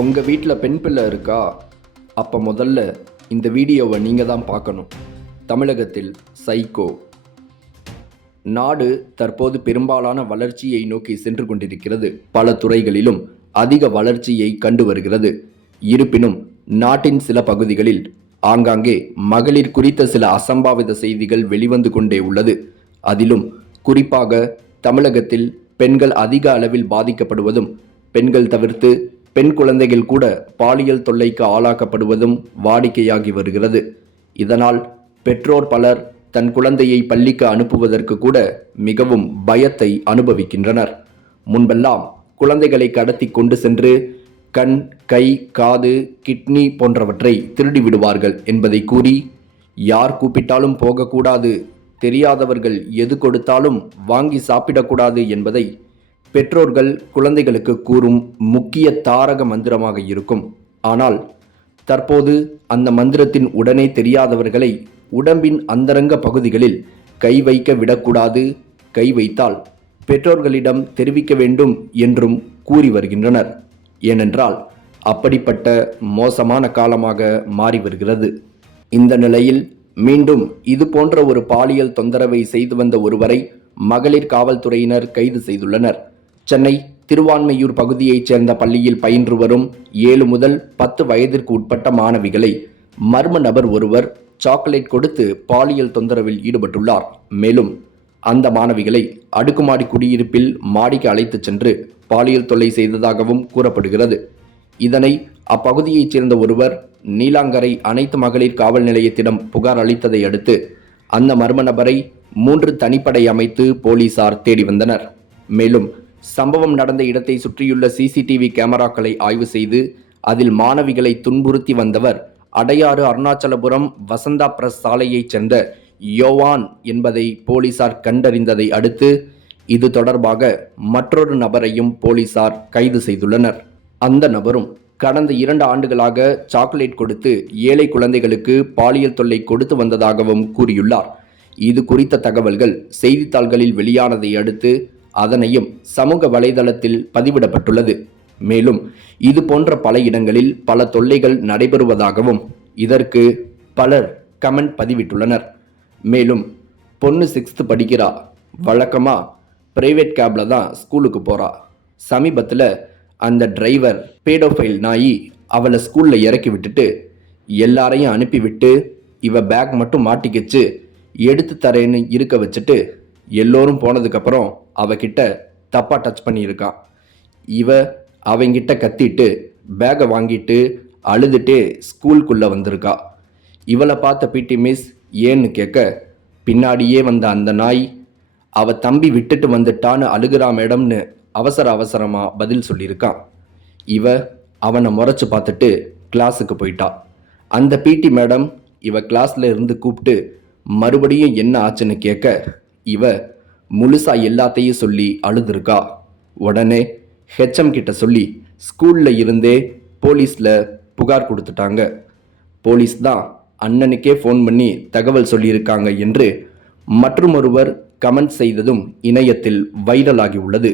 உங்கள் வீட்டில் பெண் பிள்ளை இருக்கா? அப்போ முதல்ல இந்த வீடியோவை நீங்கள் தான் பார்க்கணும். தமிழகத்தில் சைக்கோ. நாடு தற்போது பெரும்பாலான வளர்ச்சியை நோக்கி சென்று கொண்டிருக்கிறது. பல துறைகளிலும் அதிக வளர்ச்சியை கண்டு வருகிறது. இருப்பினும் நாட்டின் சில பகுதிகளில் ஆங்காங்கே மகளிர் குறித்த சில அசம்பாவித செய்திகள் வெளிவந்து கொண்டே உள்ளது. அதிலும் குறிப்பாக தமிழகத்தில் பெண்கள் அதிக அளவில் பாதிக்கப்படுவதும் பெண்கள் தவிர்த்து பெண் குழந்தைகள் கூட பாலியல் தொல்லைக்கு ஆளாக்கப்படுவதும் வாடிக்கையாகி வருகிறது. இதனால் பெற்றோர் பலர் தன் குழந்தையை பள்ளிக்கு அனுப்புவதற்கு கூட மிகவும் பயத்தை அனுபவிக்கின்றனர். முன்பெல்லாம் குழந்தைகளை கடத்தி கொண்டு சென்று கண் கை காது கிட்னி போன்றவற்றை திருடி விடுவார்கள் என்பதை கூறி யார் கூப்பிட்டாலும் போகக்கூடாது தெரியாதவர்கள் எது கொடுத்தாலும் வாங்கி சாப்பிடக்கூடாது என்பதை பெற்றோர்கள் குழந்தைகளுக்கு கூறும் முக்கிய தாரக மந்திரமாக இருக்கும். ஆனால் தற்போது அந்த மந்திரத்தின் உடனே தெரியாதவர்களை உடம்பின் அந்தரங்க பகுதிகளில் கை வைக்க விடக்கூடாது கை வைத்தால் பெற்றோர்களிடம் தெரிவிக்க வேண்டும் என்றும் கூறி வருகின்றனர். ஏனென்றால் அப்படிப்பட்ட மோசமான காலமாக மாறி வருகிறது. இந்த நிலையில் மீண்டும் இது போன்ற ஒரு பாலியல் தொந்தரவை செய்து வந்த ஒருவரை மகளிர் காவல்துறையினர் கைது செய்துள்ளனர். சென்னை திருவான்மையூர் பகுதியைச் சேர்ந்த பள்ளியில் பயின்று வரும் ஏழு முதல் பத்து வயதிற்கு உட்பட்ட மாணவிகளை மர்ம நபர் ஒருவர் சாக்லேட் கொடுத்து பாலியல் தொந்தரவில் ஈடுபட்டுள்ளார். மேலும் அந்த மாணவிகளை அடுக்குமாடி குடியிருப்பில் மாடிக்கு அழைத்துச் சென்று பாலியல் தொல்லை செய்ததாகவும் கூறப்படுகிறது. இதனை அப்பகுதியைச் சேர்ந்த ஒருவர் நீலாங்கரை அனைத்து மகளிர் காவல் நிலையத்திடம் புகார் அளித்ததை அடுத்து அந்த மர்ம நபரை மூன்று தனிப்படை அமைத்து போலீசார் தேடி வந்தனர். மேலும் சம்பவம் நடந்த இடத்தை சுற்றியுள்ள சிசிடிவி கேமராக்களை ஆய்வு செய்து அதில் மாணவிகளை துன்புறுத்தி வந்தவர் அடையாறு அருணாச்சலபுரம் வசந்தா பிரஸ் சாலையைச் சேர்ந்த யோவான் என்பதை போலீசார் கண்டறிந்ததை அடுத்து இது தொடர்பாக மற்றொரு நபரையும் போலீசார் கைது செய்துள்ளனர். அந்த நபரும் கடந்த இரண்டு ஆண்டுகளாக சாக்லேட் கொடுத்து ஏழை குழந்தைகளுக்கு பாலியல் தொல்லை கொடுத்து வந்ததாகவும் கூறியுள்ளார். இது குறித்த தகவல்கள் செய்தித்தாள்களில் வெளியானதை அடுத்து அதனையும் சமூக வலைதளத்தில் பதிவிடப்பட்டுள்ளது. மேலும் இது போன்ற பல இடங்களில் பல தொல்லைகள் நடைபெறுவதாகவும் இதற்கு பலர் கமெண்ட் பதிவிட்டுள்ளனர். மேலும் பொண்ணு சிக்ஸ்த்து படிக்கிறா. வழக்கமாக பிரைவேட் கேபில் தான் ஸ்கூலுக்கு போகிறா சமீபத்தில் அந்த டிரைவர் பேடோஃபைல் நாயி அவளை ஸ்கூலில் இறக்கி விட்டுட்டு எல்லாரையும் அனுப்பிவிட்டு இவ பேக் மட்டும் மாட்டிக்கிச்சு எடுத்து தரேன்னு இருக்க வச்சுட்டு எல்லோரும் போனதுக்கப்புறம் அவகிட்ட தப்பாக டச் பண்ணியிருக்கான் இவ அவங்கிட்ட கத்திட்டு பேகை வாங்கிட்டு அழுதுட்டே ஸ்கூலுக்குள்ளே வந்திருக்கா. இவளை பார்த்த பிடி மிஸ் ஏன்னு கேட்க பின்னாடியே வந்த அந்த நாய் அவ தம்பி விட்டுட்டு வந்துட்டான்னு அழுகிறா மேடம்னு அவசர அவசரமாக பதில் சொல்லியிருக்கான் இவ அவனை முறைச்சி பார்த்துட்டு கிளாஸுக்கு போயிட்டா. அந்த பிடி மேடம் இவ கிளாஸில் இருந்து கூப்பிட்டு மறுபடியும் என்ன ஆச்சுன்னு கேட்க இவ முழுசா எல்லாத்தையும் சொல்லி அழுதுருக்கா. உடனே ஹெச்எம் கிட்ட சொல்லி ஸ்கூலில் இருந்தே போலீஸில் புகார் கொடுத்துட்டாங்க. போலீஸ் தான் அண்ணனுக்கே ஃபோன் பண்ணி தகவல் சொல்லியிருக்காங்க என்று மற்றுமொருவர் கமெண்ட் செய்ததும் இணையத்தில் வைரலாகி உள்ளது.